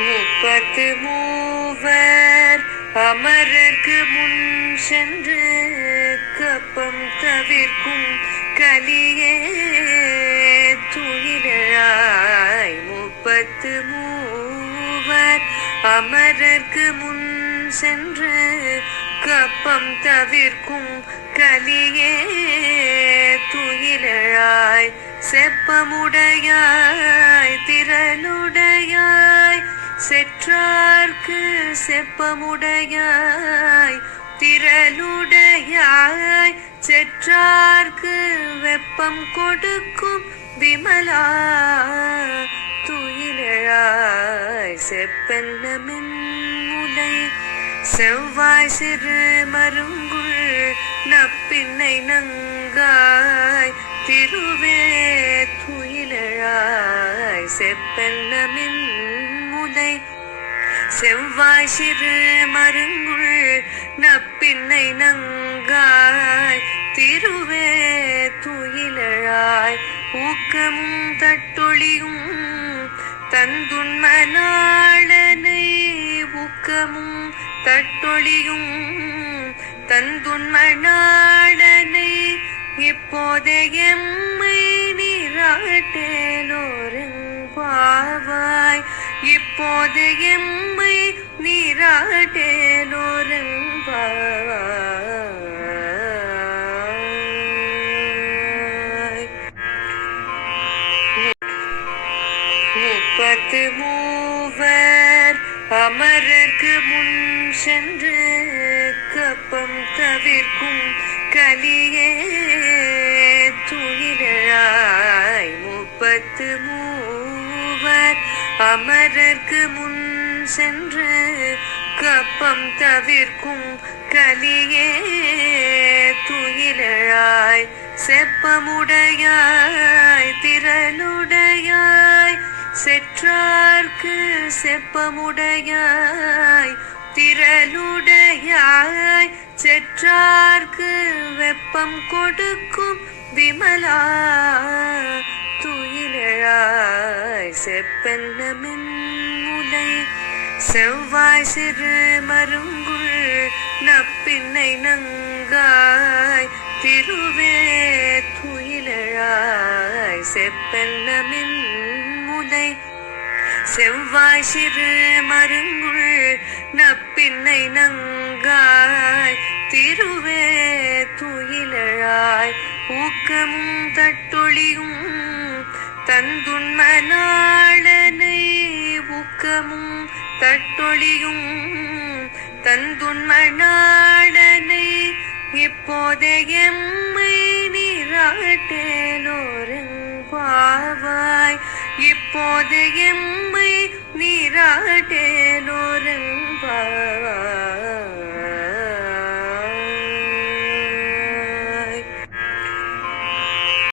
முப்பத்து மூவர் அமரர்க்கு முன் சென்று கப்பம் தவிர்க்கும் கலியே துயிலாய். முப்பத்து மூவர் அமரர்க்கு முன் சென்று கப்பம் தவிர்க்கும் கலியே துயிலாய். செப்பமுடையாய் திரளுடையாய் செற்றார்க்கு செப்பமுடையாய் திரளுடையாய் செற்றார்க்கு வெப்பம் கொடுக்கும் விமலா துயிலாய். செப்பென்ன மென்முலை செவ்வாய் சிறு மருங்குள் நப்பின்னை நங்காய் திருவே துயிலாய். செப்பென்ன மென்முலை செவ்வாய் சிறு மருங்குள் நப்பின்னை நங்காய் திருவே துயிலாய். ஊக்கமும் தட்டொழியும் தந்துண்மனாளனை ஊக்கமும் தட்டொழியும் தந்துண்மனாளனை இப்போதே எம்மை நீராட்டேலோரெம்பாவாய். இப்போது எம்மை நீராட்டேலோரெம்பாவாய். முப்பத்து மூவர் அமரர்க்கு முன் சென்று கப்பம் தவிர்க்கும் கலியே துயிலாய். முப்பத்து மூவர் அமரர்க்கு முன் சென்று கப்பம் தவிர்க்கும் கலியே துயிலாய். செப்பமுடையாய் திரளுடையாய் செற்றார்க்கு செப்பமுடையாய் திரளுடையாய் செற்றார்க்கு வெப்பம் கொடுக்கும் விமலா துயிலாய். செப்பென்ன மென்முலை செவ்வாய் சிறு மருங்குள் நப்பின்னை நங்காய் திருவே துயிலாய். செப்பென்ன மென்முலை செவ்வாய் சிறு மருங்குள் நப்பின்னை நங்காய் திருவே துயிலாய். ஊக்கமும் தட்டொழியும் தந்துண்மனாளனை ஊக்கமும் தட்டொழியும் தந்துண்மனாளனை இப்போதே எம்மை நீராட்டேலோரெம்பாவாய். இப்போது எம்மை நீராட்டேலோரெம்பாவாய்.